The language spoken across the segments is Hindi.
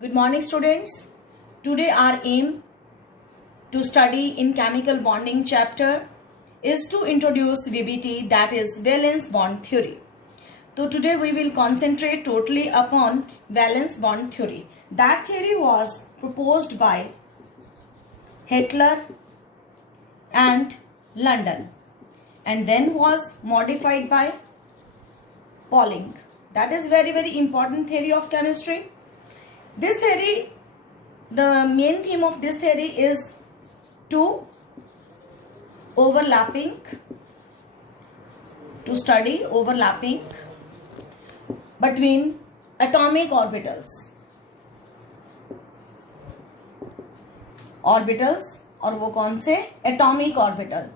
Good morning, students. Today our aim to study in chemical bonding chapter is to introduce VBT, that is valence bond theory. So today we will concentrate totally upon valence bond theory. That theory was proposed by Hitler and London and then was modified by Pauling. That is very important theory of chemistry. This theory, the main theme of this theory is to study overlapping between atomic orbitals और वो कौन से atomic orbital.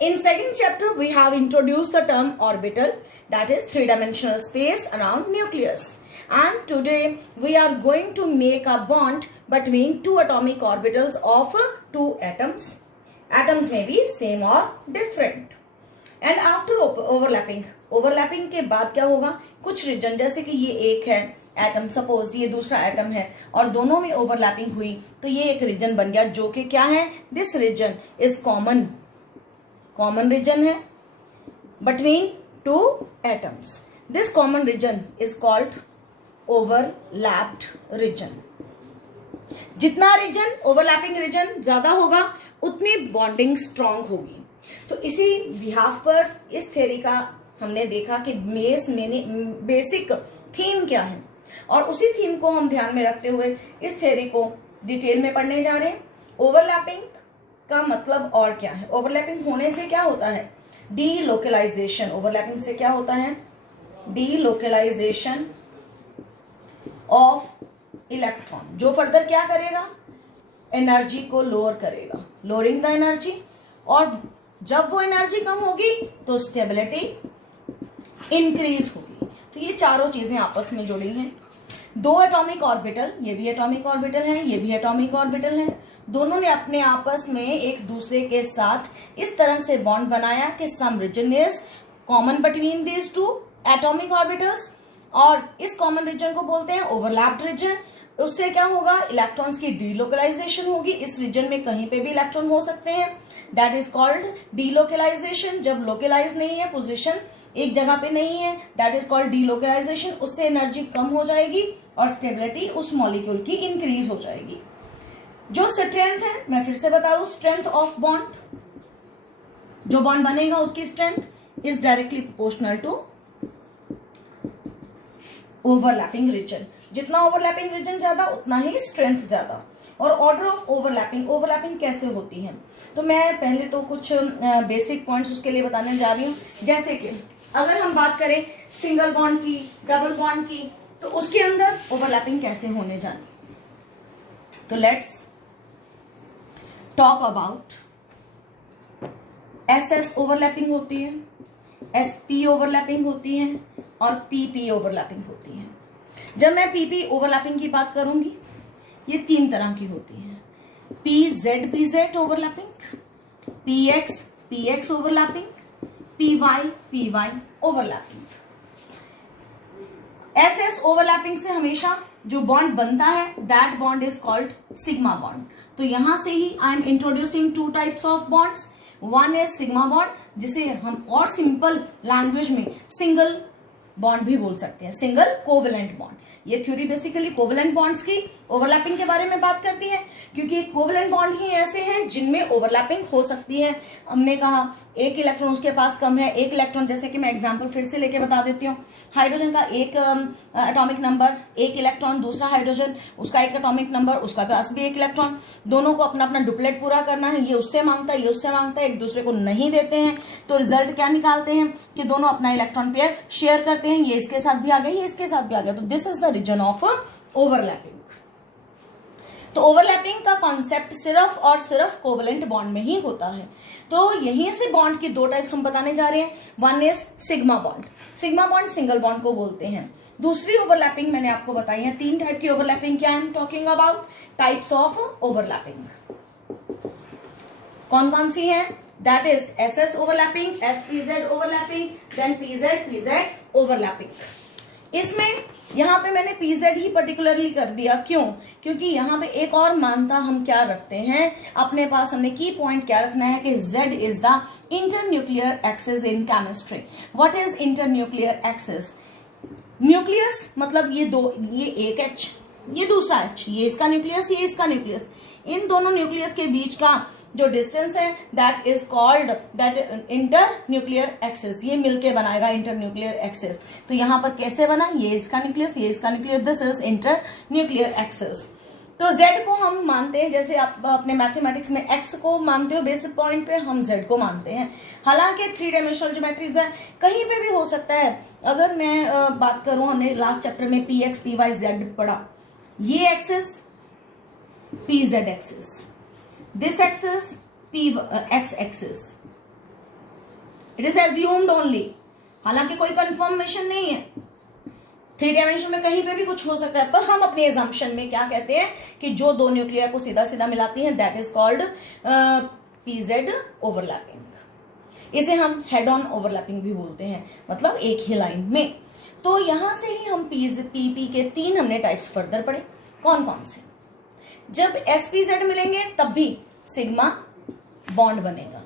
In second chapter we have introduced the term orbital, that is three-dimensional space around nucleus, and today we are going to make a bond between two atomic orbitals of two atoms. Atoms may be same or different. And after overlapping के बाद क्या होगा, कुछ रीजन, जैसे कि ये एक है एटम, सपोज ये दूसरा एटम है और दोनों में ओवरलैपिंग हुई तो ये एक रीजन बन गया जो कि क्या है, this region is common region है between two atoms. This common region is called overlapped region. जितना रीजन ओवरलैपिंग रीजन ज्यादा होगा उतनी बॉन्डिंग स्ट्रांग होगी. तो इसी बिहाफ पर इस थ्योरी का हमने देखा कि बेसिक थीम क्या है और उसी थीम को हम ध्यान में रखते हुए इस थ्योरी को डिटेल में पढ़ने जा रहे हैं. ओवरलैपिंग का मतलब और क्या है, ओवरलैपिंग होने से क्या होता है, डीलोकलाइजेशन. ओवरलैपिंग से क्या होता है, डीलोकलाइजेशन ऑफ इलेक्ट्रॉन, जो फर्दर क्या करेगा, एनर्जी को लोअर करेगा, लोअरिंग द एनर्जी. और जब वो एनर्जी कम होगी तो स्टेबिलिटी इंक्रीज होगी. तो ये चारों चीजें आपस में जुड़ी हैं. दो एटॉमिक ऑर्बिटल, ये भी एटॉमिक ऑर्बिटल है, ये भी एटॉमिक ऑर्बिटल है, दोनों ने अपने आपस में एक दूसरे के साथ इस तरह से बॉन्ड बनाया कि some region is common between these two atomic orbitals और इस कॉमन रीजन को बोलते हैं ओवरलैप्ड रीजन. उससे क्या होगा, इलेक्ट्रॉन्स की डीलोकलाइजेशन होगी. इस रीजन में कहीं पे भी इलेक्ट्रॉन हो सकते हैं, दैट इज कॉल्ड डीलोकलाइजेशन. जब लोकलाइज नहीं है, पोजीशन एक जगह पे नहीं है, दैट इज कॉल्ड डीलोकलाइजेशन. उससे एनर्जी कम हो जाएगी और स्टेबिलिटी उस मॉलिक्यूल की इंक्रीज हो जाएगी. जो स्ट्रेंथ है, मैं फिर से बता दूं, स्ट्रेंथ ऑफ बॉन्ड, जो बॉन्ड बनेगा उसकी strength is directly proportional to overlapping region. जितना ओवरलैपिंग रीजन ज्यादा उतना ही स्ट्रेंथ ज्यादा. और ऑर्डर ऑफ ओवरलैपिंग कैसे होती है, तो मैं पहले तो कुछ बेसिक पॉइंट्स उसके लिए बताने जा रही हूँ. जैसे कि अगर हम बात करें सिंगल बॉन्ड की, डबल बॉन्ड की, तो उसके अंदर ओवरलैपिंग कैसे होने जानी. तो let's talk about SS overlapping होती है, एसपी ओवरलैपिंग होती है और पीपी ओवरलैपिंग होती है. जब मैं पीपी ओवरलैपिंग की बात करूंगी, ये तीन तरह की होती है. Pz overlapping, px overlapping, py overlapping. Ss overlapping से हमेशा जो बॉन्ड बनता है that bond is called sigma bond. तो यहां से ही I am introducing two types of bonds. One is sigma bond, जिसे हम और सिंपल लैंग्वेज में सिंगल बॉन्ड भी बोल सकते हैं, सिंगल कोवेलेंट बॉन्ड. ये थ्योरी बेसिकली कोवेलेंट बॉन्ड्स की ओवरलैपिंग के बारे में बात करती है, क्योंकि कोवेलेंट बॉन्ड ही ऐसे हैं जिनमें ओवरलैपिंग हो सकती है. हमने कहा एक इलेक्ट्रॉन उसके पास कम है, एक इलेक्ट्रॉन, जैसे कि मैं एग्जांपल फिर से लेके बता देती हूँ. हाइड्रोजन का एक एटॉमिक नंबर, एक इलेक्ट्रॉन, दूसरा हाइड्रोजन उसका एक एटॉमिक नंबर, उसका पास भी एक इलेक्ट्रॉन, दोनों को अपना अपना डुप्लेट पूरा करना है. ये उससे मांगता है, ये उससे मांगता है, एक दूसरे को नहीं देते हैं. तो रिजल्ट क्या निकालते हैं कि दोनों अपना इलेक्ट्रॉन पेयर शेयर करते हैं. ये इसके साथ भी आ गया, ये इसके साथ भी आ गया. तो this is the region of overlapping. तो ओवरलैपिंग का कॉन्सेप्ट सिर्फ और सिर्फ कोवेलेंट बॉन्ड में ही होता है. तो यहीं से बॉन्ड की दो टाइप्स हम बताने जा रहे हैं. One is sigma bond. Sigma bond single bond को बोलते हैं. दूसरी ओवरलैपिंग मैंने आपको बताई है. तीन टाइप की ओवरलैपिंग क्या I am talking about, types of overlapping. कौन कौन सी है, that is SS overlapping, SPZ overlapping, then PZ overlapping. इसमें यहाँ पे मैंने पीजेड ही पर्टिकुलरली कर दिया, क्यों? क्योंकि यहाँ पे एक और मानता हम क्या रखते हैं अपने पास, हमने की पॉइंट क्या रखना है कि Z is the internuclear axis in chemistry. What is internuclear axis? Nucleus मतलब ये दो, ये एक H, ये दूसरा H, ये इसका न्यूक्लियस, ये इसका न्यूक्लियस, इन दोनों न्यूक्लियस के बीच का जो डिस्टेंस है that is called that inter nuclear axis. ये मिलके बनाएगा इंटर न्यूक्लियर एक्सिस। तो यहां पर कैसे बना, ये इसका न्यूक्लियस, ये इसका nucleus, this is inter nuclear axis. तो Z को हम मानते हैं, जैसे आप अपने मैथमेटिक्स में X को मानते हो बेसिक पॉइंट पे, हम Z को मानते हैं। हालांकि 3 डायमेंशनल ज्योमेट्रीज है, कहीं पे भी हो सकता है। अगर मैं बात करूं, हमने लास्ट चैप्टर में PX PY Z पढ़ा, ये axis PZ axis, this axis X axis, it is assumed only, हालांकि कोई कंफर्मेशन नहीं है, 3 डायमेंशन में कहीं पे भी कुछ हो सकता है, पर हम अपने एजम्पशन में क्या कहते हैं कि जो दो न्यूक्लियर को सीधा सीधा मिलाती हैं that is called PZ overlapping. इसे हम हेड ऑन ओवरलैपिंग भी बोलते हैं, मतलब एक ही लाइन में। तो यहां से ही हम PP के 3 हमने टाइप्स फर्दर पढ़े। कौन कौन से? जब SPZ मिलेंगे तब भी सिग्मा बॉन्ड बनेगा,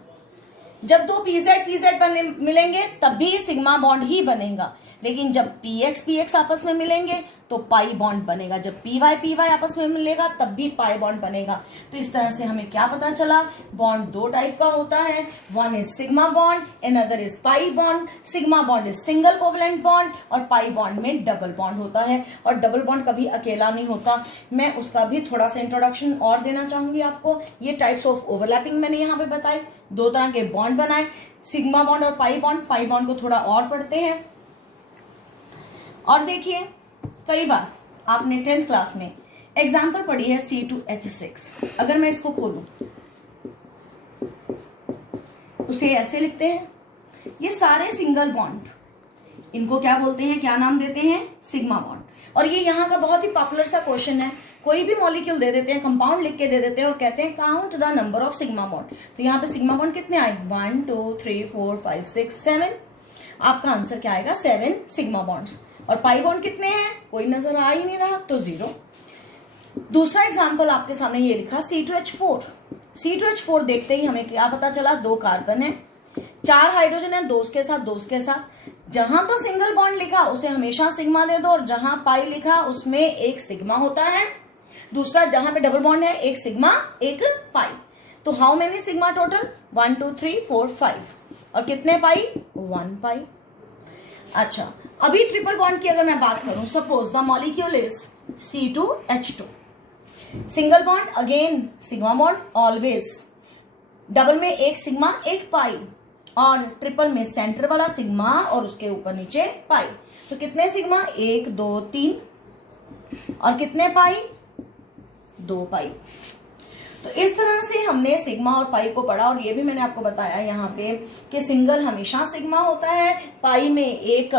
जब दो PZ मिलेंगे तब भी सिग्मा बॉन्ड ही बनेगा, लेकिन जब PX आपस में मिलेंगे तो पाई बॉन्ड बनेगा, जब PY आपस में मिलेगा तब भी पाई बॉन्ड बनेगा। तो इस तरह से हमें क्या पता चला, बॉन्ड 2 टाइप का होता है, one is sigma bond, another is pi bond. Sigma bond is single covalent bond और पाई बॉन्ड में डबल बॉन्ड होता है, और डबल बॉन्ड कभी अकेला नहीं होता। मैं उसका भी थोड़ा सा इंट्रोडक्शन और देना चाहूंगी आपको। ये टाइप्स ऑफ ओवरलैपिंग मैंने यहाँ पे बताई, 2 तरह के बॉन्ड बनाए, सिग्मा बॉन्ड और पाई बॉन्ड। पाई बॉन्ड को थोड़ा और पढ़ते हैं। और देखिए, कई बार आपने 10th क्लास में एग्जाम्पल पढ़ी है C2H6। अगर मैं इसको खोलूं, उसे ऐसे लिखते हैं, ये सारे सिंगल बॉन्ड, इनको क्या बोलते हैं, क्या नाम देते हैं? Sigma bond. और ये यहाँ का बहुत ही पॉपुलर सा क्वेश्चन है, कोई भी मॉलिक्यूल दे देते हैं, कंपाउंड लिख के दे देते हैं और कहते हैं count the number of sigma bond. तो यहाँ पे सिग्मा बॉन्ड कितने आए? 1 2 3 4 5 6 7। आपका आंसर क्या आएगा? 7 सिग्मा बॉन्ड्स। और पाई बॉन्ड कितने हैं? कोई नजर आ ही नहीं रहा, तो 0। दूसरा एग्जांपल आपके सामने ये लिखा C2H4। C2H4 देखते ही हमें क्या पता चला, 2 कार्बन है, 4 हाइड्रोजन है, 2 के साथ। जहां तो सिंगल बॉन्ड लिखा उसे हमेशा सिग्मा दे दो, और जहां पाई लिखा उसमें एक सिग्मा होता है। दूसरा जहां पे डबल बॉन्ड है, एक सिग्मा एक पाई। तो हाउ मेनी सिग्मा टोटल? 1 2 3 4 5। और कितने पाई? 1 पाई। अच्छा, अभी ट्रिपल बॉन्ड की अगर मैं बात करूं, suppose the molecule is C2H2, single bond again sigma bond always, double में एक सिग्मा एक पाई, और ट्रिपल में सेंटर वाला सिग्मा और उसके ऊपर नीचे पाई। तो कितने सिग्मा? 1 2 3। और कितने पाई? 2 पाई। तो इस तरह से हमने सिग्मा और पाई को पढ़ा। और ये भी मैंने आपको बताया यहाँ पे कि सिंगल हमेशा सिग्मा होता है, पाई में एक,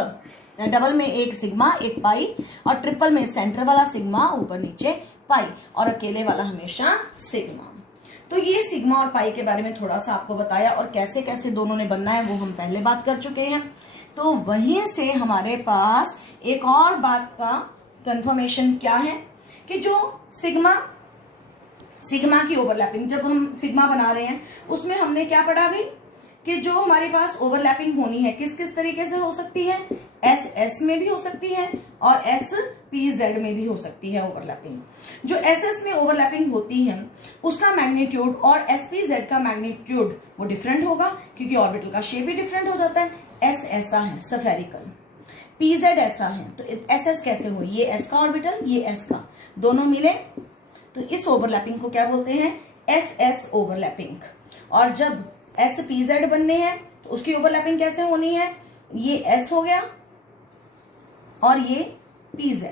डबल में एक सिग्मा एक पाई, और ट्रिपल में सेंटर वाला सिग्मा ऊपर नीचे पाई, और अकेले वाला हमेशा सिग्मा। तो ये सिग्मा और पाई के बारे में थोड़ा सा आपको बताया, और कैसे कैसे दोनों ने बनना है वो हम पहले बात कर चुके हैं। तो वहीं से हमारे पास एक और बात का कंफर्मेशन क्या है कि जो सिग्मा की ओवरलैपिंग, जब हम सिग्मा बना रहे हैं उसमें हमने क्या पढ़ा भी कि जो हमारे पास ओवरलैपिंग होनी है किस किस तरीके से हो सकती है? SS में भी हो सकती है और SPZ में भी हो सकती है ओवरलैपिंग। जो SS में ओवरलैपिंग होती है उसका मैग्नीट्यूड और SPZ का मैग्नीट्यूड वो डिफरेंट होगा, क्योंकि ऑर्बिटल का शेप भी डिफरेंट हो जाता है। S ऐसा है स्फेरिकल, PZ ऐसा है, तो SS कैसे हो? ये S का ऑर्बिटल, ये S का, दोनों मिले तो इस ओवरलैपिंग को क्या बोलते हैं? SS overlapping. और जब SPZ बनने हैं तो उसकी ओवरलैपिंग कैसे होनी है? ये S हो गया और ये PZ,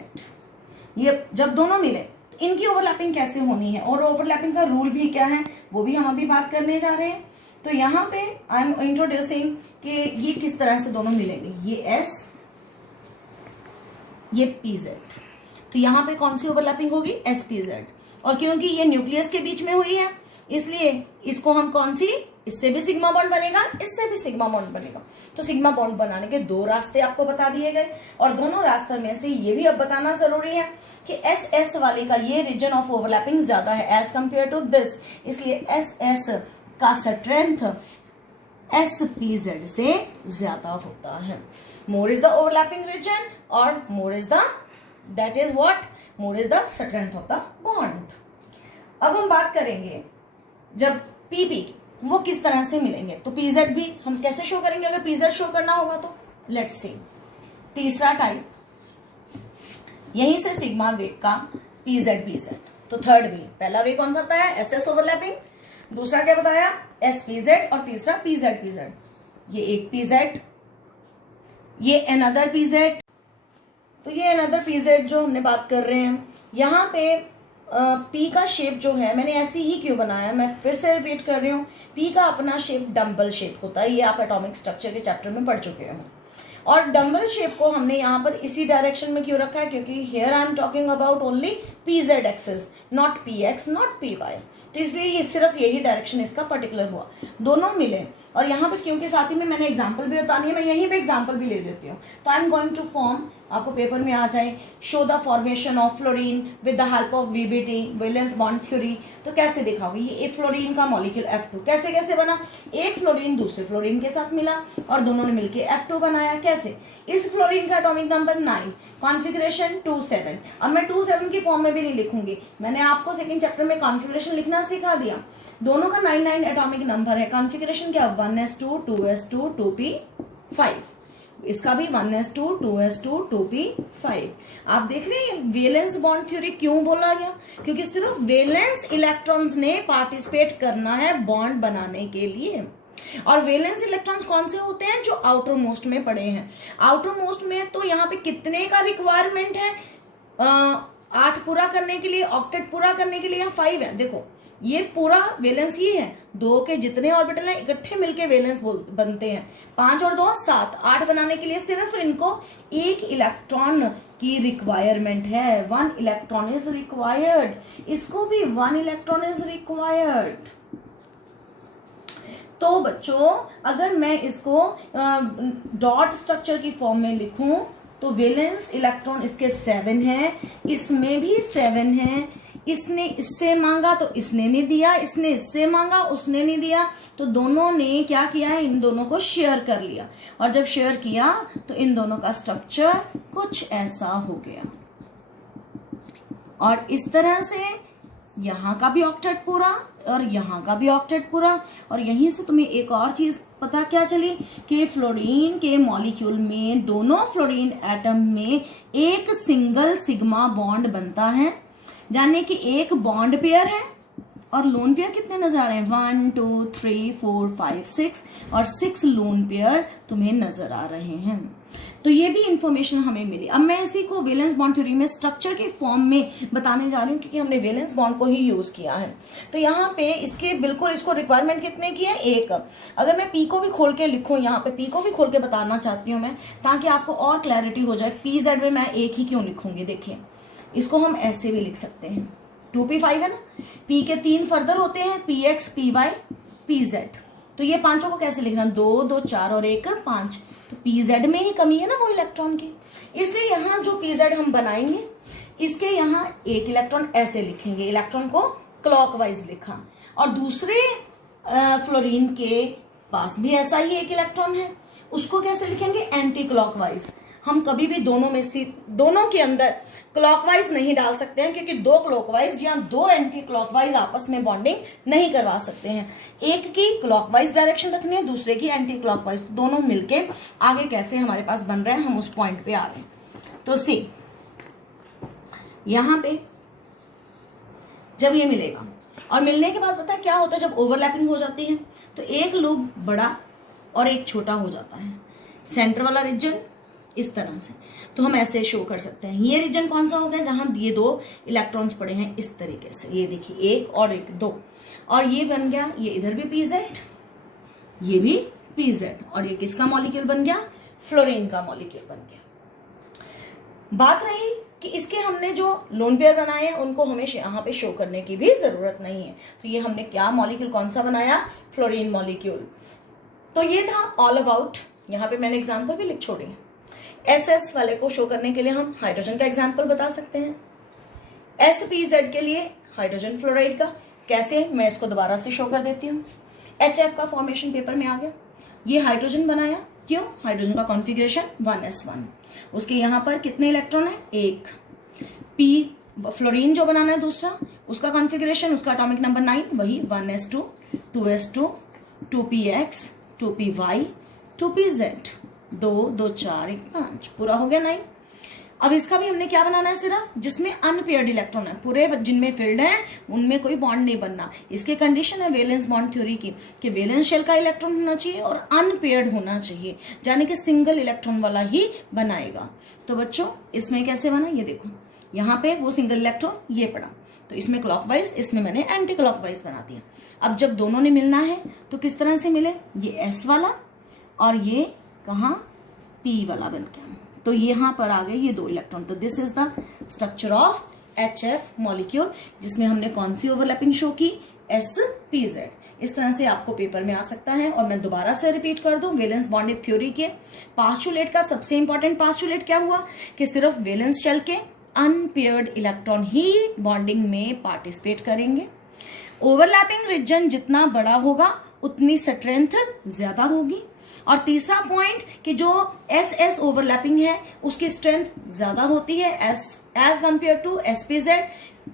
ये जब दोनों मिले तो इनकी ओवरलैपिंग कैसे होनी है, और ओवरलैपिंग का रूल भी क्या है वो भी हम अभी बात करने जा रहे हैं। तो यहाँ पे आई एम इंट्रोड्यूसिंग कि ये किस तरह से दोनों मिलेंगे, ये S ये PZ। तो यहाँ पे कौन सी ओवरलैपिंग होगी? SPZ। और क्योंकि ये न्यूक्लियस के बीच में हुई है इसलिए इसको हम कौन सी, इससे भी सिग्मा बॉन्ड बनेगा, इससे भी सिग्मा बॉन्ड बनेगा। तो सिग्मा बॉन्ड बनाने के दो रास्ते आपको बता दिए गए, और दोनों रास्तों में से ये भी अब बताना जरूरी है कि एस एस वाले का ये रीजन ऑफ ओवरलैपिंग ज्यादा है एज कंपेयर टू दिस, इसलिए एस एस का स्ट्रेंथ SPZ से ज्यादा होता है। More is the overlapping region और more is the, that is what, more is the strength of the bond. अब हम बात करेंगे जब PP वो किस तरह से मिलेंगे, तो PZ भी हम कैसे शो करेंगे अगर PZ शो करना होगा तो। लेट्स सी, तीसरा टाइप यहीं से सिग्मा वेव का PZ। तो थर्ड वे, पहला वे कौन सा होता है SS ओवरलैपिंग, दूसरा क्या बताया SPZ, और तीसरा PZ। ये एक PZ, ये अनदर PZ। तो ये अनदर PZ जो हमने बात कर रहे हैं, यहाँ पे P का शेप जो है मैंने ऐसे ही क्यों बनाया, मैं फिर से रिपीट कर रही हूँ, P का अपना शेप डम्बल शेप होता है, ये आप एटॉमिक स्ट्रक्चर के चैप्टर में पढ़ चुके हो। और डम्बल शेप को हमने यहाँ पर इसी डायरेक्शन में क्यों रखा है, क्योंकि here I am talking about only PZ axis, not PX, not PY। तो इसलिए ये सिर्फ यही डायरेक्शन इसका पर्टिकुलर हुआ, दोनों मिले। और यहाँ पे क्योंकि साथ ही में मैंने एग्जांपल भी बतानी है, मैं यहीं पे एग्जांपल भी ले लेती हूँ। तो I am going to form, आपको पेपर में आ जाए, show the formation of fluorine with the help of VBT, valence bond theory. तो कैसे दिखाओगे, ये एक फ्लोरीन का मॉलिक्यूल F2 कैसे कैसे बना, एक फ्लोरीन दूसरे फ्लोरीन के साथ मिला और दोनों ने मिलकर F2 बनाया। कैसे, इस फ्लोरीन का एटॉमिक नंबर 9, कॉन्फ़िगरेशन 27। अब मैं 27 की फॉर्म में भी नहीं लिखूंगी, मैंने आपको सेकंड चैप्टर में कॉन्फ़िगरेशन लिखना सिखा दिया। दोनों का 9 एटॉमिक नंबर है, कॉन्फ़िगरेशन क्या 1s2 2s2 2p5, इसका भी 1s2 2s2 2p5। आप देख रहे हैं वैलेंस बॉन्ड थ्योरी क्यों बोला गया, क्योंकि सिर्फ वैलेंस इलेक्ट्रॉन्स ने पार्टिसिपेट करना है बॉन्ड बनाने के लिए। और वैलेंस इलेक्ट्रॉन्स कौन से होते हैं, जो आउटर मोस्ट में पड़े हैं। आउटर मोस्ट में तो यहाँ पे कितने का रिक्वायरमेंट है, 8 पूरा करने के लिए, ऑक्टेट पूरा करने के लिए यहाँ 5 है। देखो ये पूरा वैलेंस ही है, 2 के जितने ऑर्बिटल हैं इकट्ठे मिलके वैलेंस बनते हैं, 5 और 2 7, 8 बनाने के लिए सिर्फ इनको 1 इलेक्ट्रॉन की रिक्वायरमेंट है। 1 इलेक्ट्रॉन इज रिक्वायर्ड, इसको भी 1 इलेक्ट्रॉन इज रिक्वायर्ड। तो बच्चों अगर मैं इसको डॉट स्ट्रक्चर की फॉर्म में लिखूं तो वैलेंस इलेक्ट्रॉन इसके 7 है, इसमें भी 7 है। इसने इससे मांगा तो इसने नहीं दिया, इसने इससे मांगा उसने नहीं दिया, तो दोनों ने क्या किया है, इन दोनों को शेयर कर लिया। और जब शेयर किया तो इन दोनों का स्ट्रक्चर कुछ ऐसा हो गया। और इस तरह से यहाँ का भी ऑक्टेट पूरा और यहाँ का भी ऑक्टेट पूरा। और यहीं से तुम्हें एक और चीज पता क्या चली कि फ्लोरीन के मॉलिक्यूल में, दोनों फ्लोरीन एटम में एक सिंगल सिग्मा बॉन्ड बनता है, यानी कि एक बॉन्ड पेयर है। और लोन पेयर कितने नजर आ रहे हैं, 1 2 3 4 5 6 और 6 लोन पेयर तुम्हें नजर आ रहे हैं। तो ये भी इंफॉर्मेशन हमें मिली। अब मैं इसी को वैलेंस बॉन्ड थ्योरी में स्ट्रक्चर के फॉर्म में बताने जा रही हूँ, क्योंकि हमने वैलेंस बॉन्ड को ही यूज किया है। तो यहाँ पे इसके बिल्कुल इसको रिक्वायरमेंट कितने की है, 1। अगर मैं P को भी खोल के लिखूं, यहाँ पे P को भी खोल के बताना चाहती हूँ मैं, ताकि आपको और क्लैरिटी हो जाए। PZ में मैं 1 ही क्यों लिखूंगी, देखिए इसको हम ऐसे भी लिख सकते हैं, 2p5 है ना, P के 3 फर्दर होते हैं, PX PY PZ। तो ये पांचों को कैसे लिखना, 2 2 4 और 1 5। तो PZ में ही कमी है ना वो इलेक्ट्रॉन की, इसलिए यहाँ जो PZ हम बनाएंगे इसके यहाँ 1 इलेक्ट्रॉन ऐसे लिखेंगे, इलेक्ट्रॉन को क्लॉकवाइज लिखा। और दूसरे फ्लोरीन के पास भी ऐसा ही 1 इलेक्ट्रॉन है, उसको कैसे लिखेंगे, एंटी क्लॉकवाइज। हम कभी भी दोनों में से, दोनों के अंदर क्लॉकवाइज नहीं डाल सकते हैं, क्योंकि 2 क्लॉकवाइज या 2 एंटी क्लॉकवाइज आपस में बॉन्डिंग नहीं करवा सकते हैं। एक की क्लॉकवाइज डायरेक्शन रखनी है, दूसरे की एंटी क्लॉकवाइज, दोनों मिलके आगे कैसे हमारे पास बन रहे हैं, हम उस पॉइंट पे आ रहे हैं। तो सी यहां पे जब ये मिलेगा और मिलने के बाद पता है क्या होता है, जब ओवरलैपिंग हो जाती है तो एक लूप बड़ा और एक छोटा हो जाता है, सेंटर वाला रीजन इस तरह से। तो हम ऐसे शो कर सकते हैं, ये रीजन कौन सा हो गया, जहां ये 2 इलेक्ट्रॉन्स पड़े हैं इस तरीके से, ये देखिए 1 और 1 2, और ये बन गया, ये इधर भी PZ, ये भी PZ, और ये किसका मॉलिक्यूल बन गया, फ्लोरीन का मॉलिक्यूल बन गया। बात रही कि इसके हमने जो लोन पेयर बनाए हैं उनको हमें यहाँ पे शो करने की भी जरूरत नहीं है। तो ये हमने क्या मॉलिक्यूल कौन सा बनाया, फ्लोरीन मॉलिक्यूल। तो ये था ऑल अबाउट, यहाँ पे मैंने एग्जाम्पल भी लिख छोड़ी। एस वाले को शो करने के लिए हम हाइड्रोजन का एग्जाम्पल बता सकते हैं, SPZ के लिए हाइड्रोजन फ्लोराइड का। कैसे, मैं इसको दोबारा से शो कर देती हूँ। HF का फॉर्मेशन पेपर में आ गया, ये हाइड्रोजन बनाया, क्यों, हाइड्रोजन का कॉन्फ़िगरेशन 1s1, उसके यहाँ पर कितने इलेक्ट्रॉन है, एक। P फ्लोरीन जो बनाना है दूसरा, उसका कॉन्फ़िगरेशन, उसका एटॉमिक नंबर 9, वही 1s2, 2s2, 2px, 2py, 2pz, 2 2 4 1 5, पूरा हो गया 9। अब इसका भी हमने क्या बनाना है, सिर्फ जिसमें अनपेयर्ड इलेक्ट्रॉन है, पूरे जिनमें फील्ड है उनमें कोई बॉन्ड नहीं बनना। इसके कंडीशन है वैलेंस बॉन्ड थ्योरी की कि वैलेंस शेल का इलेक्ट्रॉन होना चाहिए और अनपेयर्ड होना चाहिए, यानी कि सिंगल इलेक्ट्रॉन वाला ही बनाएगा। तो बच्चों इसमें कैसे बना, ये देखो, यहाँ पे वो सिंगल इलेक्ट्रॉन ये पड़ा, तो इसमें क्लॉकवाइज, इसमें मैंने एंटी क्लॉकवाइज बना दिया। अब जब दोनों ने मिलना है तो किस तरह से मिले, ये S वाला और ये कहाँ P वाला बन गया, तो यहाँ पर आ गए ये 2 इलेक्ट्रॉन। तो this is the structure of HF molecule, जिसमें हमने कौन सी ओवरलैपिंग शो की, SPZ। इस तरह से आपको पेपर में आ सकता है। और मैं दोबारा से रिपीट कर दूं, वैलेंस बॉन्ड थ्योरी के पास्टुलेट का सबसे इंपॉर्टेंट पास्टुलेट क्या हुआ कि सिर्फ वैलेंस शेल के अनपेयर्ड इलेक्ट्रॉन ही बॉन्डिंग में पार्टिसिपेट करेंगे। ओवरलैपिंग रीजन जितना बड़ा होगा उतनी स्ट्रेंथ ज्यादा होगी। और तीसरा पॉइंट कि जो SS ओवरलैपिंग है उसकी स्ट्रेंथ ज्यादा होती है एज कंपेयर टू SPZ,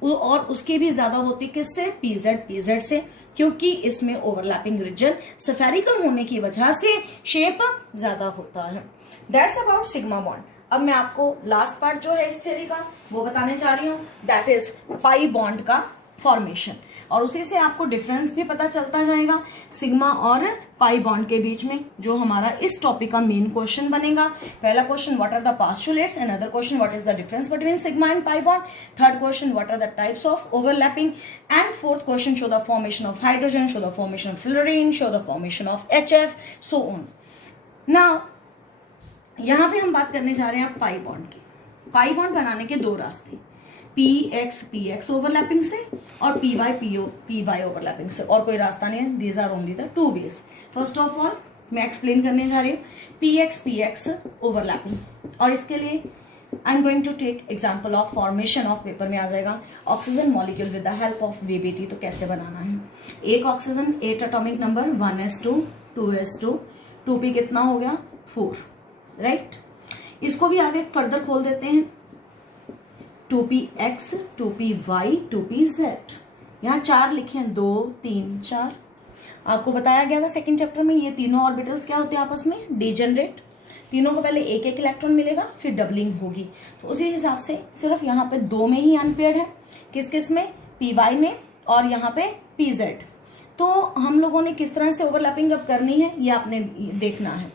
और उसकी भी ज्यादा होती किससे, PZ से, क्योंकि इसमें ओवरलैपिंग रीजन स्फेरिकल होने की वजह से शेप ज्यादा होता है। That's about sigma bond. अब मैं आपको लास्ट पार्ट जो है इस थ्योरी का वो बताने जा रही हूँ, दैट इज पाई बॉन्ड का फॉर्मेशन, और उसी से आपको डिफरेंस भी पता चलता जाएगा सिग्मा और पाई बॉन्ड के बीच में, जो हमारा इस टॉपिक का मेन क्वेश्चन बनेगा। पहला question what are the postulates, another question what is the difference between sigma and pi bond, third question what are the types of overlapping, and fourth question show the formation of hydrogen, show the formation of fluorine, show the formation of HF, so on. Now यहां पे हम बात करने जा रहे हैं पाई बॉन्ड की। पाई बॉन्ड बनाने के 2 रास्ते, PX ओवरलैपिंग से और PY ओवरलैपिंग से, और कोई रास्ता नहीं है। These are only the 2 ways. First of all मैं एक्सप्लेन करने जा रही हूँ PX ओवरलैपिंग, और इसके लिए I am going to take example of formation of, paper में आ जाएगा oxygen molecule with the help of VBT। तो कैसे बनाना है, एक oxygen 8 atomic number 1s2, 2s2, 2p कितना हो गया 4, राइट। इसको भी आगे फर्दर खोल देते हैं, 2px, 2py, 2pz, यहाँ 4 लिखे हैं, 2 3 4। आपको बताया गया था सेकंड चैप्टर में ये तीनों ऑर्बिटल्स क्या होते हैं आपस में डीजेनरेट, तीनों को पहले एक इलेक्ट्रॉन मिलेगा फिर डबलिंग होगी। तो उसी हिसाब से सिर्फ यहाँ पे 2 में ही अनपेयर्ड है, किस किस में, py में और यहाँ पे pz। तो हम लोगों ने किस तरह से ओवरलैपिंग अब करनी है ये आपने देखना है।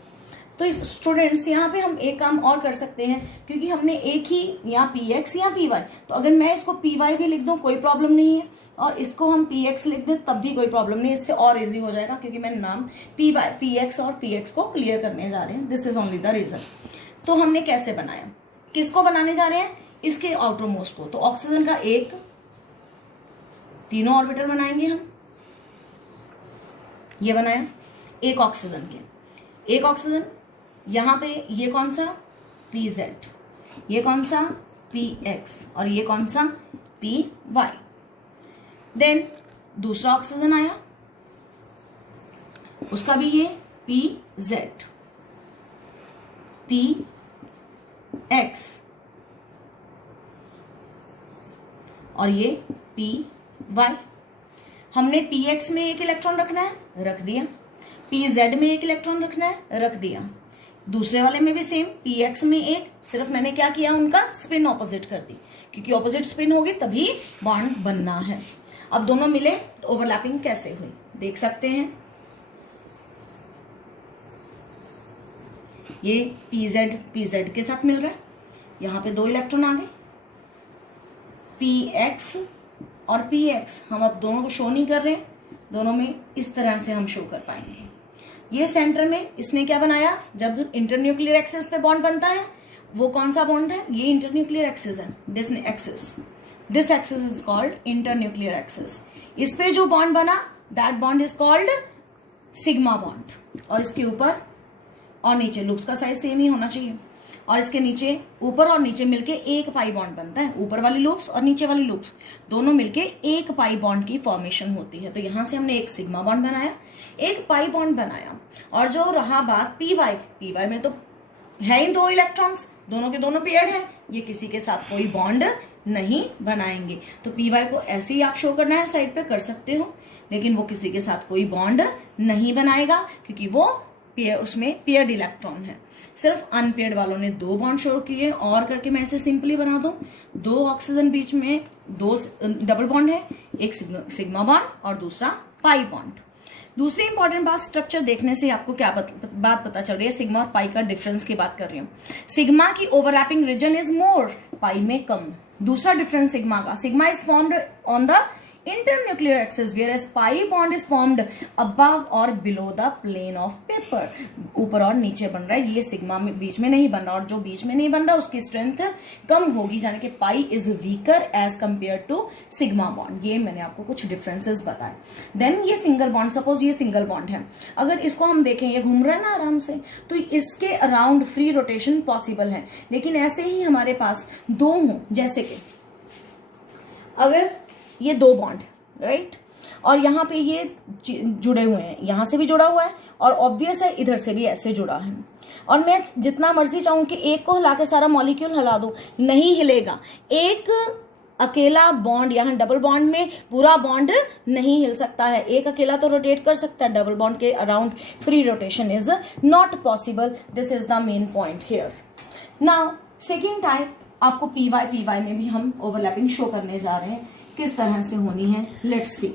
तो स्टूडेंट्स यहाँ पे हम एक काम और कर सकते हैं, क्योंकि हमने एक ही यहाँ PX या PY, तो अगर मैं इसको PY भी लिख दूं कोई प्रॉब्लम नहीं है, और इसको हम PX लिख दें तब भी कोई प्रॉब्लम नहीं है, इससे और इजी हो जाएगा, क्योंकि मैंने नाम PX और PX को क्लियर करने जा रहे हैं। This is only the region. तो हमने कैसे बनाया, किसको बनाने जा रहे हैं, इसके आउटर मोस्ट को। तो ऑक्सीजन का एक, तीनों ऑर्बिटल बनाएंगे हम, ये बनाया एक ऑक्सीजन के, एक ऑक्सीजन यहाँ पे ये कौन सा PZ, ये कौन सा PX और ये कौन सा PY। देन दूसरा ऑक्सीजन आया, उसका भी ये PZ, PX और ये PY। हमने PX में एक इलेक्ट्रॉन रखना है, रख दिया, PZ में एक इलेक्ट्रॉन रखना है, रख दिया, दूसरे वाले में भी सेम, PX में एक, सिर्फ मैंने क्या किया उनका स्पिन ऑपोजिट कर दी, क्योंकि ऑपोजिट स्पिन होगी तभी बॉन्ड बनना है। अब दोनों मिले तो ओवरलैपिंग कैसे हुई देख सकते हैं। ये PZ के साथ मिल रहा है, यहाँ पे 2 इलेक्ट्रॉन आ गए, PX और PX हम अब दोनों को शो नहीं कर रहे, दोनों में इस तरह से हम शो कर पाएंगे। ये सेंटर में इसने क्या बनाया, जब इंटरन्यूक्लियर एक्सिस पे बॉन्ड बनता है वो कौन सा बॉन्ड है? ये इंटरन्यूक्लियर एक्सिस है, this axis is called internuclear axis. इस पे जो बॉन्ड बना that bond is called sigma bond. और इसके ऊपर और नीचे लूप्स का साइज सेम ही होना चाहिए, और इसके नीचे ऊपर और नीचे मिलके एक पाई बॉन्ड बनता है। ऊपर वाली लूप्स और नीचे वाली लूप्स दोनों मिलके एक पाई बॉन्ड की फॉर्मेशन होती है। तो यहां से हमने एक सिग्मा बॉन्ड बनाया, एक पाई बॉन्ड बनाया। और जो रहा बात पी वाई में तो है ही 2 इलेक्ट्रॉन्स, दोनों के दोनों पेयर्ड हैं, ये किसी के साथ कोई बॉन्ड नहीं बनाएंगे। तो पी वाई को ऐसे ही आप शो करना है साइड पे कर सकते हो, लेकिन वो किसी के साथ कोई बॉन्ड नहीं बनाएगा क्योंकि वो उसमें पेयर्ड इलेक्ट्रॉन है। सिर्फ अनपेयर्ड वालों ने 2 बॉन्ड शो किए। और करके मैं ऐसे सिंपली बना दूं, 2 ऑक्सीजन बीच में 2 डबल बॉन्ड है, एक सिग्मा बॉन्ड और दूसरा पाई बॉन्ड। दूसरी इंपॉर्टेंट बात, स्ट्रक्चर देखने से आपको क्या बात पता चल रही है? सिग्मा और पाई का डिफरेंस की बात कर रही हूँ। सिग्मा की ओवरलैपिंग रीजन इज मोर, पाई में कम। दूसरा डिफरेंस सिग्मा का, sigma is formed on the internuclear axis whereas pi bond is formed above or below the plane of paper। ऊपर और नीचे बन रहा है, ये सिग्मा में बीच में नहीं बन रहा, और जो बीच में नहीं बन रहा उसकी स्ट्रेंथ कम होगी, यानी कि pi is weaker as compare to sigma bond. ये मैंने आपको कुछ डिफरेंसेस बताए। देन ये सिंगल बॉन्ड, सपोज ये सिंगल बॉन्ड है, अगर इसको हम देखें ये घूम रहा है ना आराम से, तो इसके अराउंड फ्री रोटेशन पॉसिबल है। लेकिन ऐसे ही हमारे पास 2 हों, जैसे कि अगर ये 2 बॉन्ड राइट, और यहाँ पे ये जुड़े हुए हैं, यहां से भी जुड़ा हुआ है और ऑब्वियस है इधर से भी ऐसे जुड़ा है, और मैं जितना मर्जी चाहूं कि एक को हिला के सारा मॉलिक्यूल हिला दूं, नहीं हिलेगा। एक अकेला बॉन्ड, यहाँ डबल बॉन्ड में पूरा बॉन्ड नहीं हिल सकता है, एक अकेला तो रोटेट कर सकता है, डबल बॉन्ड के around free rotation is not possible. This is the main point here. Now second type, आपको पी वाई में भी हम ओवरलैपिंग शो करने जा रहे हैं, किस तरह से होनी है लेट्स सी।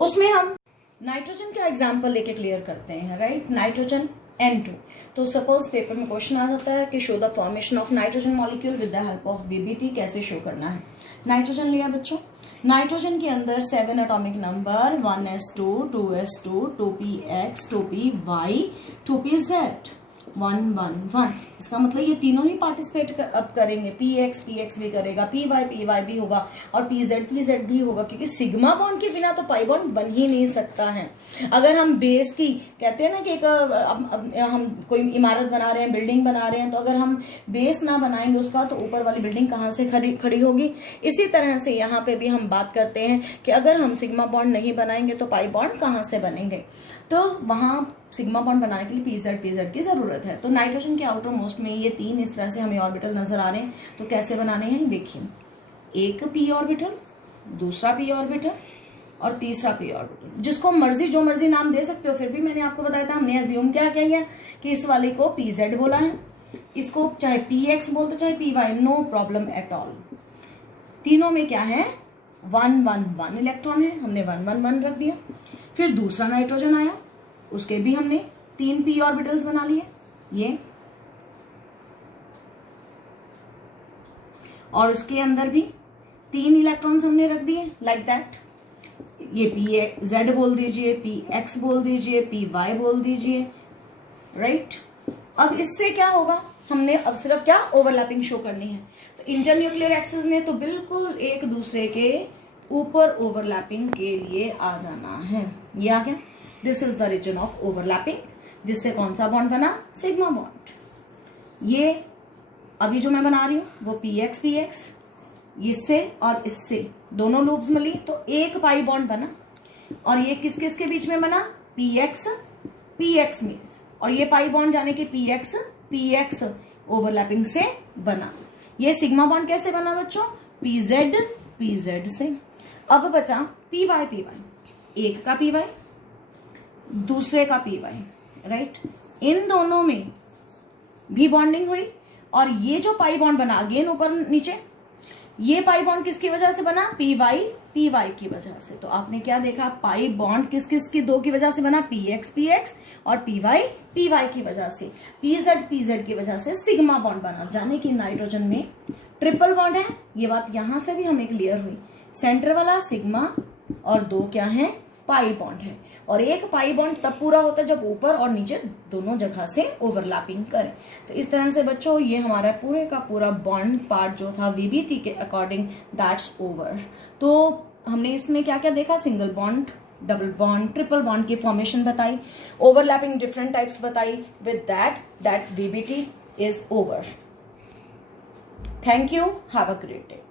उसमें हम नाइट्रोजन का एग्जांपल लेके क्लियर करते हैं राइट। नाइट्रोजन N2, तो सपोज पेपर में क्वेश्चन आ जाता है कि show the formation of nitrogen molecule with the help of BBT, कैसे शो करना है। नाइट्रोजन लिया बच्चों, नाइट्रोजन के अंदर 7 atomic number 1s2 2s2 2px 2py 2pz 1 1 1। इसका मतलब ये तीनों ही पार्टिसिपेट अब करेंगे, px भी करेगा, py भी होगा और pz भी होगा, क्योंकि सिग्मा बॉन्ड के बिना तो पाई बॉन्ड बन ही नहीं सकता है। अगर हम बेस की कहते हैं ना कि हम कोई इमारत बना रहे हैं, बिल्डिंग बना रहे हैं, तो अगर हम बेस ना बनाएंगे उसका तो ऊपर वाली बिल्डिंग कहाँ से खड़ी होगी। इसी तरह से यहाँ पे भी हम बात करते हैं कि अगर हम सिग्मा बॉन्ड नहीं बनाएंगे तो पाई बॉन्ड कहाँ से बनेंगे, तो वहां सिग्मा बॉन्ड बनाने के लिए pz की जरूरत है। तो नाइट्रोजन के आउटर मोस्ट में ये 3 इस तरह से हमें ऑर्बिटल नजर आ रहे हैं, तो कैसे बनाने हैं देखिए। एक p ऑर्बिटल, दूसरा p ऑर्बिटल और तीसरा p ऑर्बिटल, जिसको मर्जी जो मर्जी नाम दे सकते हो। फिर भी मैंने आपको बताया था, हमने एज्यूम क्या किया कि इस वाले को pz बोला है, इसको चाहे px बोलते चाहे py, no problem at all. तीनों में क्या है 1 1 1 इलेक्ट्रॉन है, हमने 1 1 1 रख दिया। फिर दूसरा नाइट्रोजन आया, उसके भी हमने 3 p ऑर्बिटल्स बना लिए, ये और उसके अंदर भी 3 इलेक्ट्रॉन्स हमने रख दिए लाइक दैट। ये pz बोल दीजिए, px बोल दीजिए, py बोल दीजिए राइट। अब इससे क्या होगा, हमने अब सिर्फ क्या ओवरलैपिंग शो करनी है। तो इंटरन्यूक्लियर एक्सिस ने तो बिल्कुल एक दूसरे के ऊपर ओवरलैपिंग के लिए आ जाना है। ये आ गया, this is the region of overlapping, जिससे कौन सा बॉन्ड बना, सिग्मा बॉन्ड। ये अभी जो मैं बना रही हूं वो px इससे और इससे दोनों लूप्स मिली तो एक पाई बॉन्ड बना, और ये किस किस के बीच में बना, px मीन्स, और ये पाई बॉन्ड जाने के px ओवरलैपिंग से बना। ये सिग्मा बॉन्ड कैसे बना बच्चों, pz से। अब बचा py, एक का py दूसरे का py राइट। इन दोनों में भी बॉन्डिंग हुई, और ये जो पाई बॉन्ड बना अगेन ऊपर नीचे, ये पाई बॉन्ड किसकी वजह से बना, py की वजह से। तो आपने क्या देखा, पाई बॉन्ड किस किस की 2 की वजह से बना, px और py की वजह से, pz की वजह से सिग्मा बॉन्ड बना। जाने कि नाइट्रोजन में ट्रिपल बॉन्ड है, ये बात यहां से भी हमें क्लियर हुई। सेंटर वाला सिग्मा और 2 क्या है, पाई बॉन्ड है, और एक पाई बॉन्ड तब पूरा होता है जब ऊपर और नीचे दोनों जगह से ओवरलैपिंग करें। तो इस तरह से बच्चों ये हमारा पूरे का पूरा बॉन्ड पार्ट जो था वीबीटी के अकॉर्डिंग दैट्स ओवर। तो हमने इसमें क्या क्या देखा, single bond, double bond, triple bond की फॉर्मेशन बताई, ओवरलैपिंग डिफरेंट टाइप्स बताई, with that VBT is over. Thank you, have a great day.